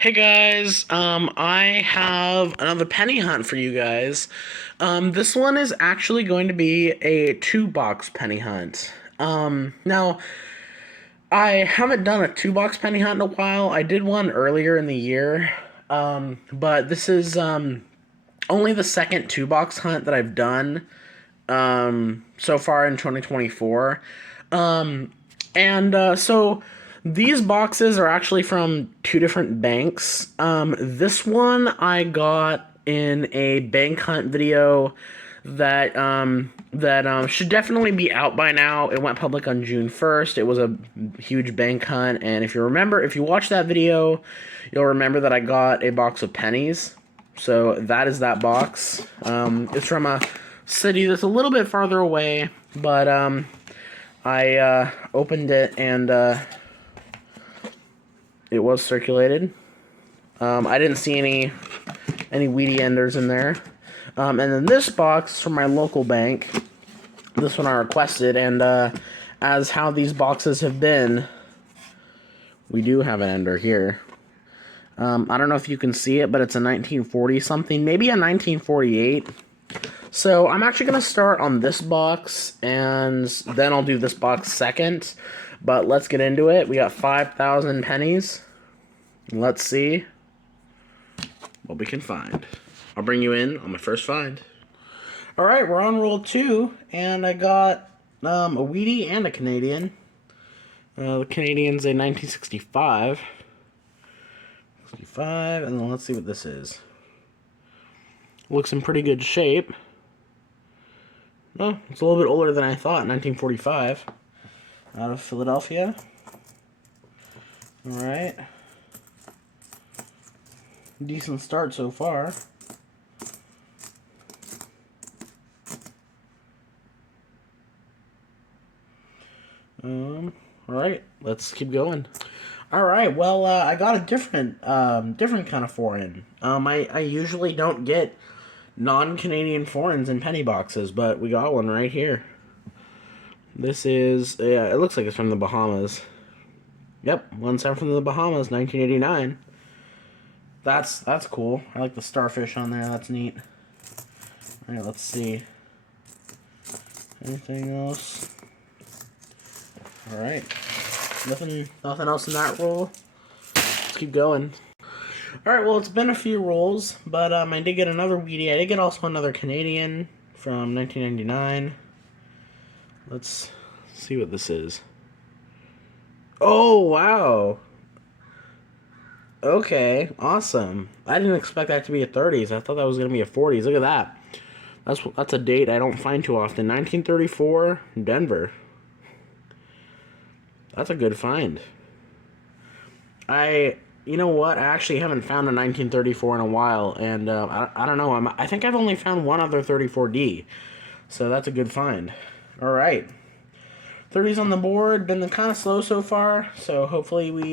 Hey guys, I have another penny hunt for you guys. This one is actually going to be a two-box penny hunt. Now, I haven't done a two-box penny hunt in a while. I did one earlier in the year, but this is only the second two-box hunt that I've done so far in 2024. So these boxes are actually from two different banks. This one I got in a bank hunt video that should definitely be out by now. It went public on June 1st. It was a huge bank hunt, and if you watch that video, you'll remember that I got a box of pennies. So that is that box. It's from a city that's a little bit farther away, but I opened it and it was circulated. I didn't see any weedy enders in there. And then this box from my local bank. This one I requested, and as how these boxes have been, we do have an ender here. I don't know if you can see it, but it's a 1940 something, maybe a 1948. So I'm actually going to start on this box, and then I'll do this box second. But let's get into it. We got 5,000 pennies. Let's see what we can find. I'll bring you in on my first find. Alright, we're on roll 2, and I got a Weedy and a Canadian. The Canadian's a 1965. 65, and then let's see what this is. Looks in pretty good shape. Oh, it's a little bit older than I thought, 1945. Out of Philadelphia. Alright. Decent start so far. Alright, let's keep going. Alright, well, I got a different kind of foreign. I usually don't get non-Canadian foreigns in penny boxes, but we got one right here. This is, yeah, it looks like it's from the Bahamas. Yep, one cent from the Bahamas, 1989. That's cool. I like the starfish on there, that's neat. Alright, let's see. Anything else? Alright. Nothing else in that roll. Let's keep going. Alright, well, it's been a few rolls, but I did get another Weedy. I did get also another Canadian from 1999. Let's see what this is. Oh, wow. Okay, awesome. I didn't expect that to be a 30s. I thought that was going to be a 40s. Look at that. That's a date I don't find too often. 1934, Denver. That's a good find. You know what? I actually haven't found a 1934 in a while, and I don't know. I think I've only found one other 34D, so that's a good find. All right, 30s on the board. Been kind of slow so far, so hopefully we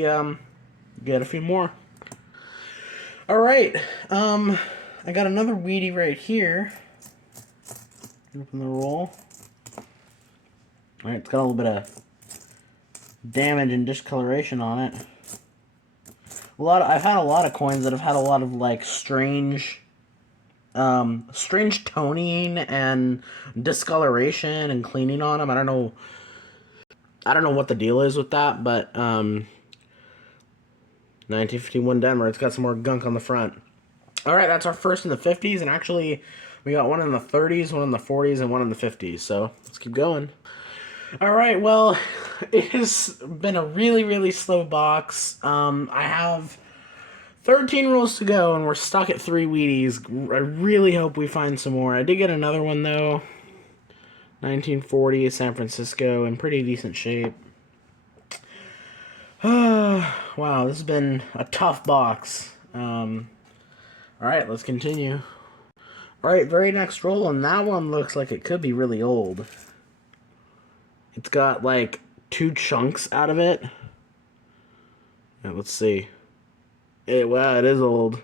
get a few more. All right, I got another Weedy right here. Open the roll. All right, it's got a little bit of damage and discoloration on it. I've had a lot of coins that have had a lot of like strange toning and discoloration and cleaning on them. I don't know what the deal is with that, but 1951 Denver. It's got some more gunk on the front. All right, that's our first in the 50s, and actually we got one in the 30s, one in the 40s, and one in the 50s. So let's keep going. All right, well, it has been a really, really slow box. I have 13 rolls to go, and we're stuck at 3 Wheaties. I really hope we find some more. I did get another one, though. 1940, San Francisco, in pretty decent shape. Wow, this has been a tough box. Alright, let's continue. Alright, very next roll, and that one looks like it could be really old. It's got, like, 2 chunks out of it. Yeah, let's see. Wow, it is old.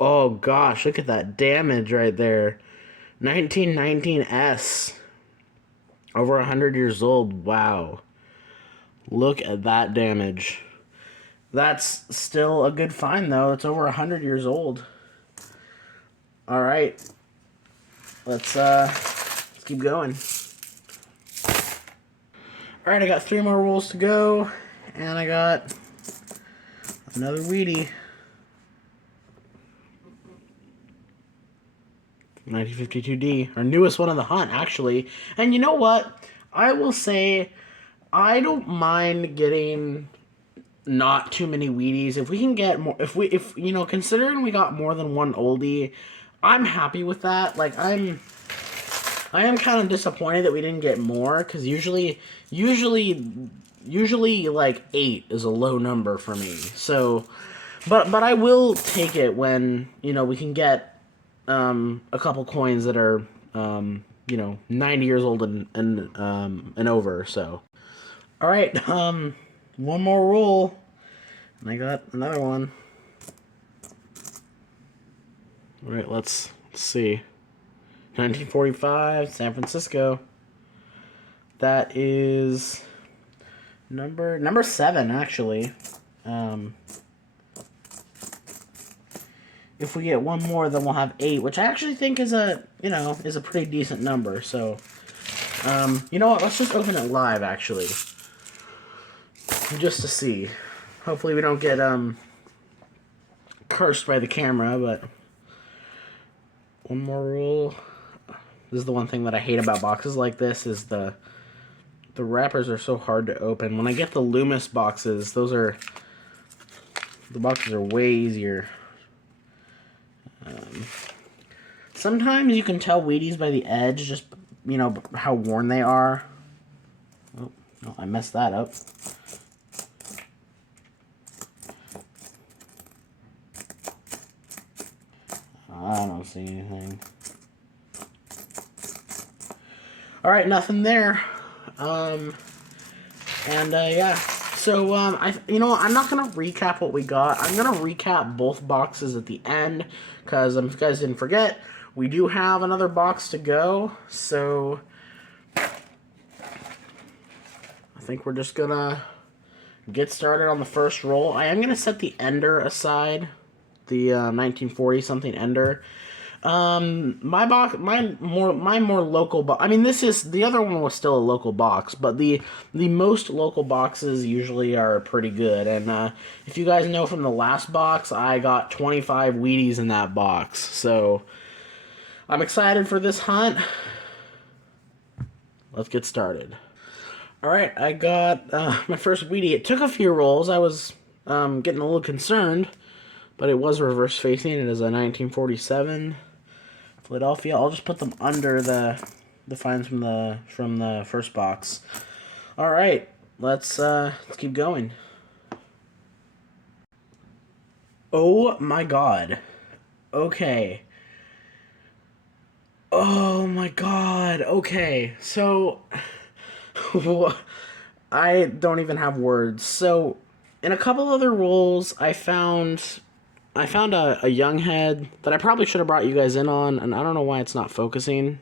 Oh, gosh, look at that damage right there. 1919S. Over 100 years old. Wow. Look at that damage. That's still a good find, though. It's over 100 years old. All right. Let's keep going. All right, I got 3 more rolls to go, and I got another Wheatie. 1952D, our newest one of the hunt, actually. And you know what? I will say, I don't mind getting not too many Wheaties. If we can get more, if you know, considering we got more than one oldie, I'm happy with that. Like, I am kind of disappointed that we didn't get more, because usually like 8 is a low number for me. So, but I will take it when, you know, we can get a couple coins that are, you know, 90 years old and over. So, all right, one more roll, and I got another one. All right, let's see. 1945, San Francisco. That is number 7, actually. If we get one more, then we'll have 8, which I actually think is a pretty decent number. So, you know what? Let's just open it live, actually, just to see. Hopefully, we don't get cursed by the camera. But one more rule. This is the one thing that I hate about boxes like this, is the wrappers are so hard to open. When I get the Loomis boxes, the boxes are way easier. Sometimes you can tell Wheaties by the edge, just, you know, how worn they are. Oh, no, I messed that up. I don't see anything. All right, nothing there. Yeah. So, you know what? I'm not gonna recap what we got. I'm gonna recap both boxes at the end, because if you guys didn't forget, we do have another box to go. So, I think we're just gonna get started on the first roll. I am gonna set the ender aside, the 1940 something ender. My more local box. I mean, the other one was still a local box, but the most local boxes usually are pretty good. And if you guys know from the last box, I got 25 Wheaties in that box. So I'm excited for this hunt. Let's get started. All right, I got my first Wheatie. It took a few rolls. I was getting a little concerned, but it was reverse facing. It is a 1947 Philadelphia. I'll just put them under the finds from the first box. All right, let's keep going. Oh my God. Okay. Oh my God. Okay. So I don't even have words. So in a couple other rolls, I found a young head that I probably should have brought you guys in on, and I don't know why it's not focusing.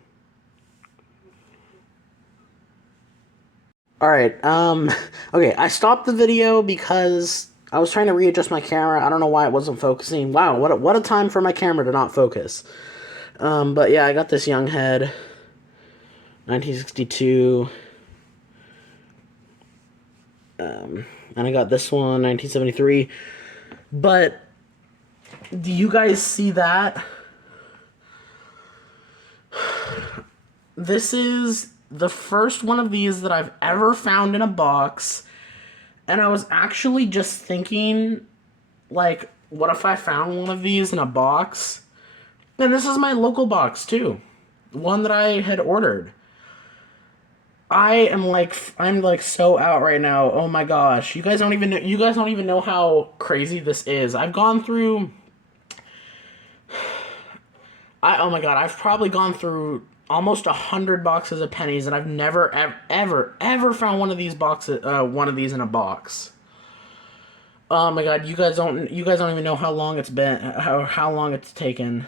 Alright, okay, I stopped the video because I was trying to readjust my camera. I don't know why it wasn't focusing. Wow, what a time for my camera to not focus. But yeah, I got this young head, 1962. And I got this one, 1973. But do you guys see that? This is the first one of these that I've ever found in a box. And I was actually just thinking, like, what if I found one of these in a box? And this is my local box, too. One that I had ordered. I'm like so out right now. Oh my gosh. You guys don't even know how crazy this is. I've gone through oh my God, I've probably gone through almost 100 boxes of pennies, and I've never ever found one of these in a box. Oh my God, you guys don't even know how long it's been, how long it's taken.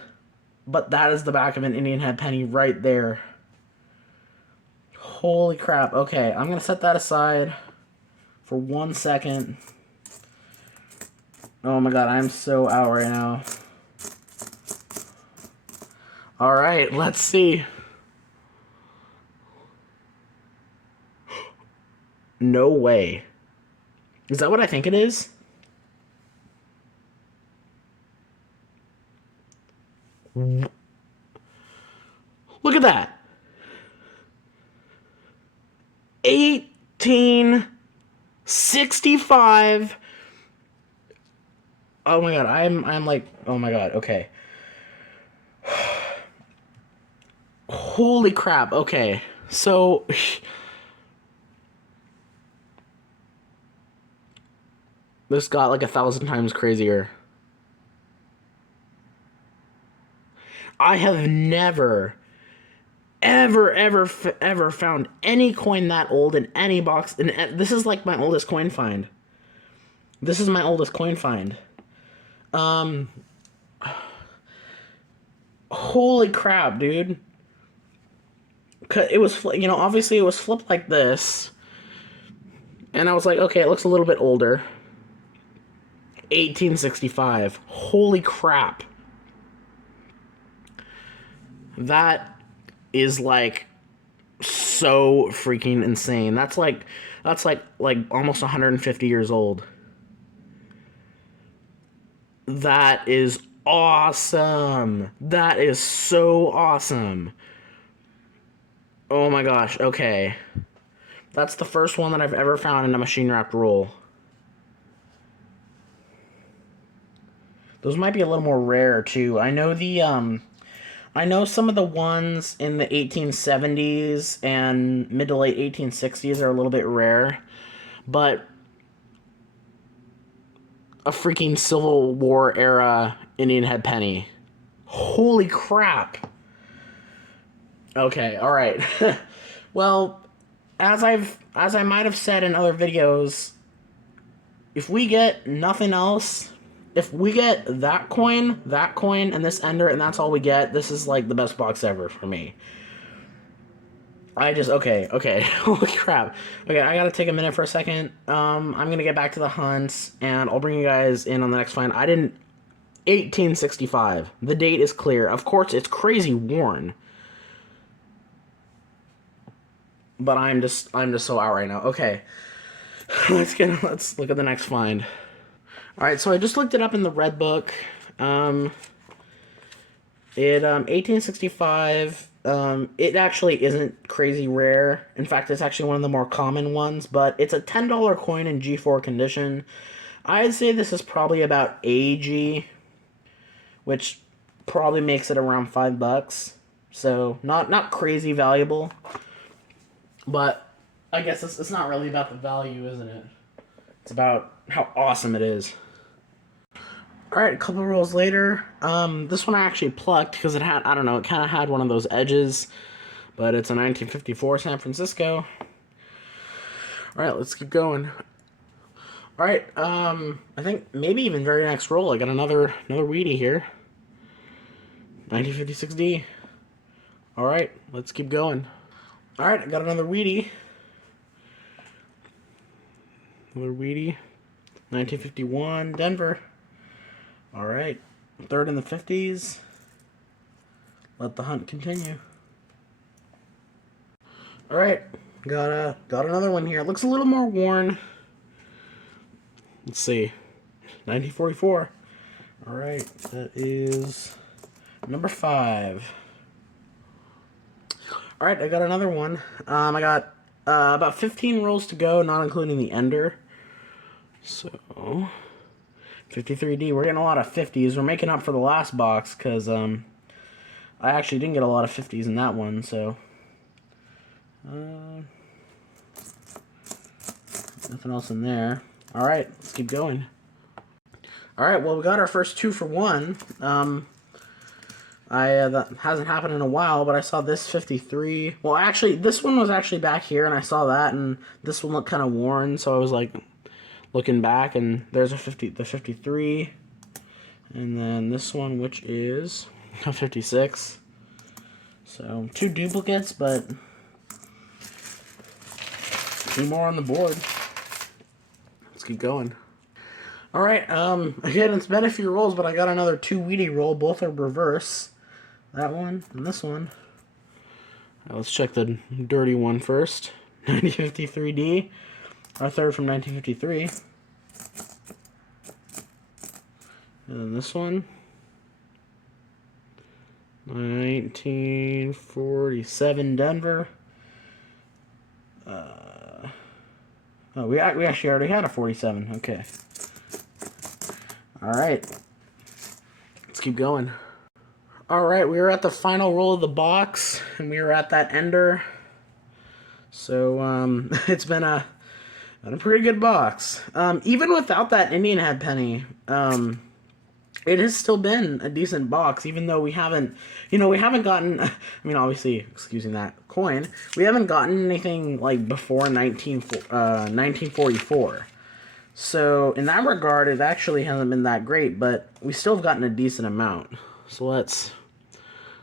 But that is the back of an Indian head penny right there. Holy crap. Okay, I'm gonna set that aside for 1 second. Oh my god, I'm so out right now. Alright, let's see. No way. Is that what I think it is? Look at that. 1865. Oh my god, I'm like, oh my god, okay. Holy crap, okay. So this got like 1,000 times crazier. I have never, ever found any coin that old in any box. And this is like my oldest coin find. This is my oldest coin find. Holy crap, dude. It was, obviously it was flipped like this. And I was like, okay, it looks a little bit older. 1865. Holy crap. That is like so freaking insane. That's like almost 150 years old. That is awesome. That is so awesome. Oh my gosh, okay. That's the first one that I've ever found in a machine wrapped roll. Those might be a little more rare too. I know I know some of the ones in the 1870s and mid to late 1860s are a little bit rare, but a freaking Civil War era Indian head penny. Holy crap. Okay, all right. Well, as I might have said in other videos, if we get nothing else, if we get that coin, and this ender, and that's all we get, this is like the best box ever for me. Okay. Holy crap. Okay, I gotta take a minute for a second. I'm gonna get back to the hunts, and I'll bring you guys in on the next find. 1865. The date is clear. Of course, it's crazy worn. But I'm just so out right now. Okay. Let's look at the next find. Alright, so I just looked it up in the Red Book. 1865, it actually isn't crazy rare. In fact, it's actually one of the more common ones, but it's a $10 coin in G4 condition. I'd say this is probably about AG, which probably makes it around $5. So, not crazy valuable. But I guess it's not really about the value, isn't it? It's about how awesome it is. Alright, a couple rolls later. This one I actually plucked because it had, I don't know, it kind of had one of those edges. But it's a 1954 San Francisco. Alright, let's keep going. Alright, I think maybe even very next roll, I got another Wheatie here. 1956D. Alright, let's keep going. Alright, I got another Wheatie. Another Wheatie. 1951, Denver. Alright, third in the 50s. Let the hunt continue. Alright, got another one here. It looks a little more worn. Let's see. 1944. Alright, that is number 5. Alright, I got another one. I got about 15 rolls to go, not including the ender. So, 53D. We're getting a lot of 50s. We're making up for the last box, because I actually didn't get a lot of 50s in that one, so. Nothing else in there. Alright, let's keep going. Alright, well, we got our first 2 for 1. That hasn't happened in a while, but I saw this 53. Well, actually, this one was actually back here, and I saw that, and this one looked kind of worn, so I was like, looking back, and there's the 53. And then this one, which is a 56. So, 2 duplicates, but 2 more on the board. Let's keep going. Alright, again, it's been a few rolls, but I got another 2 Wheatie roll. Both are reverse. That one and this one. Let's check the dirty one first. 1953D. Our third from 1953. And then this one. 1947 Denver. Oh, we actually already had a 47. Okay. Alright. Let's keep going. Alright, we were at the final roll of the box, and we were at that ender. So, it's been a pretty good box. Even without that Indian head penny, it has still been a decent box, even though we haven't gotten, I mean, obviously, excusing that coin, we haven't gotten anything, like, before 1944. So, in that regard, it actually hasn't been that great, but we still have gotten a decent amount. So, let's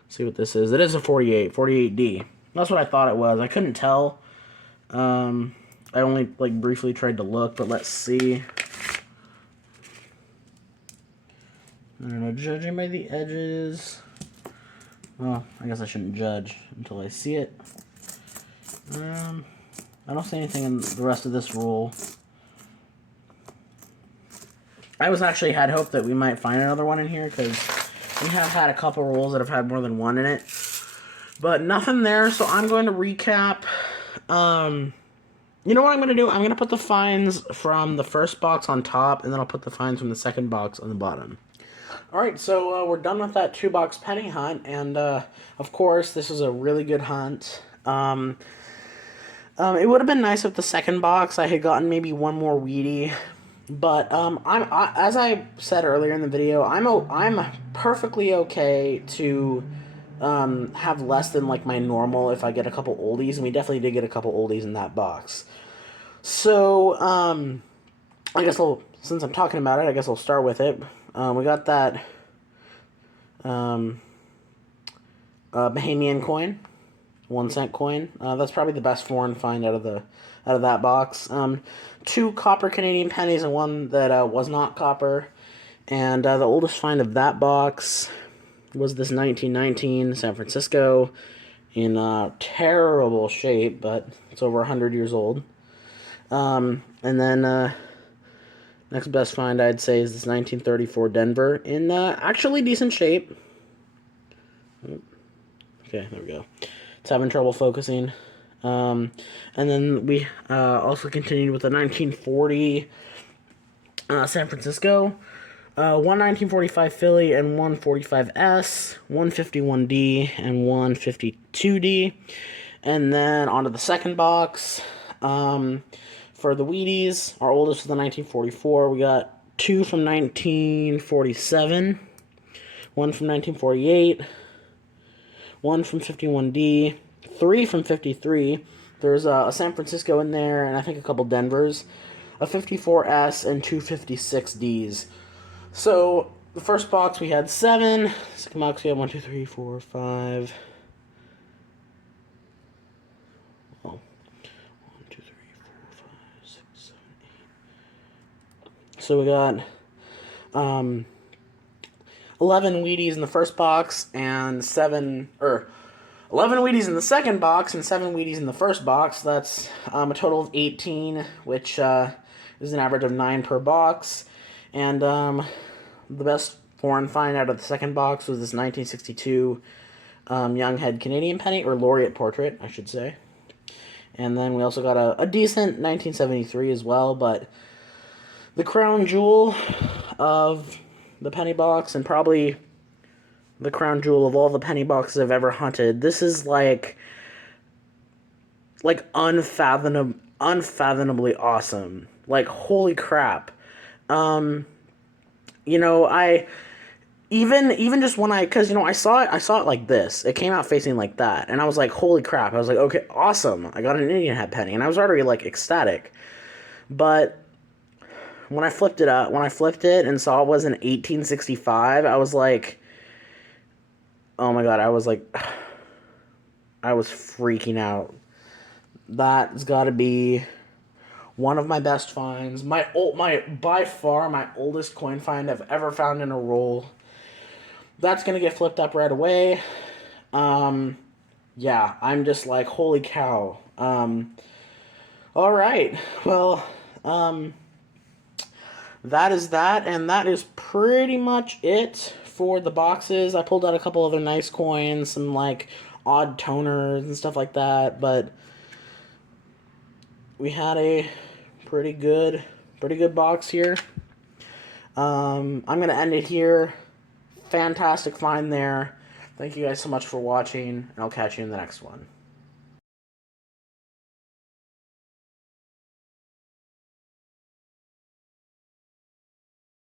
see what this is. It is a 48D. That's what I thought it was. I couldn't tell. I only, like, briefly tried to look, but let's see. I don't know, judging by the edges. Well, I guess I shouldn't judge until I see it. I don't see anything in the rest of this roll. I actually had hope that we might find another one in here, because we have had a couple rolls that have had more than one in it. But nothing there, so I'm going to recap. You know what I'm going to do? I'm going to put the finds from the first box on top, and then I'll put the finds from the second box on the bottom. Alright, so we're done with that 2-box penny hunt, and of course, this is a really good hunt. It would have been nice if the second box I had gotten maybe one more Wheatie, but as I said earlier in the video, I'm perfectly okay to have less than like my normal if I get a couple oldies, and we definitely did get a couple oldies in that box. So I guess since I'm talking about it, I guess I'll start with it. We got that Bahamian coin, 1-cent coin. That's probably the best foreign find out of that box. 2 copper Canadian pennies and one that was not copper. And the oldest find of that box was this 1919 San Francisco in terrible shape, but it's over 100 years old. And then next best find, I'd say, is this 1934 Denver in actually decent shape. Okay, there we go. It's having trouble focusing. And then we also continued with the 1940 San Francisco. 1945 Philly and 145S, 151D, and 152D. And then onto the second box. For the Wheaties, our oldest was the 1944. We got 2 from 1947, 1 from 1948, 1 from 51D, 3 from 53. There's a San Francisco in there, and I think a couple Denvers, a 54S, and 2 56Ds. So, the first box we had 7, second box we had 1, 2, 3, 4, 5. Oh. 1, 2, 3, 4, 5, 6, 7, 8. So we got 11 Wheaties in the first box and 11 Wheaties in the second box and 7 Wheaties in the first box. That's a total of 18, which is an average of 9 per box. And the best foreign find out of the second box was this 1962 Young Head Canadian penny, or laureate portrait, I should say. And then we also got a decent 1973 as well, but the crown jewel of the penny box, and probably the crown jewel of all the penny boxes I've ever hunted, this is like unfathomably awesome. Like, holy crap. You know, I even just when because I saw it like this. It came out facing like that, and I was like, holy crap. I was like, okay, awesome. I got an Indian head penny, and I was already like ecstatic. But when I flipped it and saw it was an 1865, I was like, oh my god, I was freaking out. That's got to be One of my best finds. My by far my oldest coin find I've ever found in a roll. That's gonna get flipped up right away. Yeah, I'm just like, holy cow. All right. Well, that is that, and that is pretty much it for the boxes. I pulled out a couple other nice coins, some like odd toners and stuff like that, but we had a pretty good box here. I'm gonna end it here. Fantastic find there. Thank you guys so much for watching, and I'll catch you in the next one.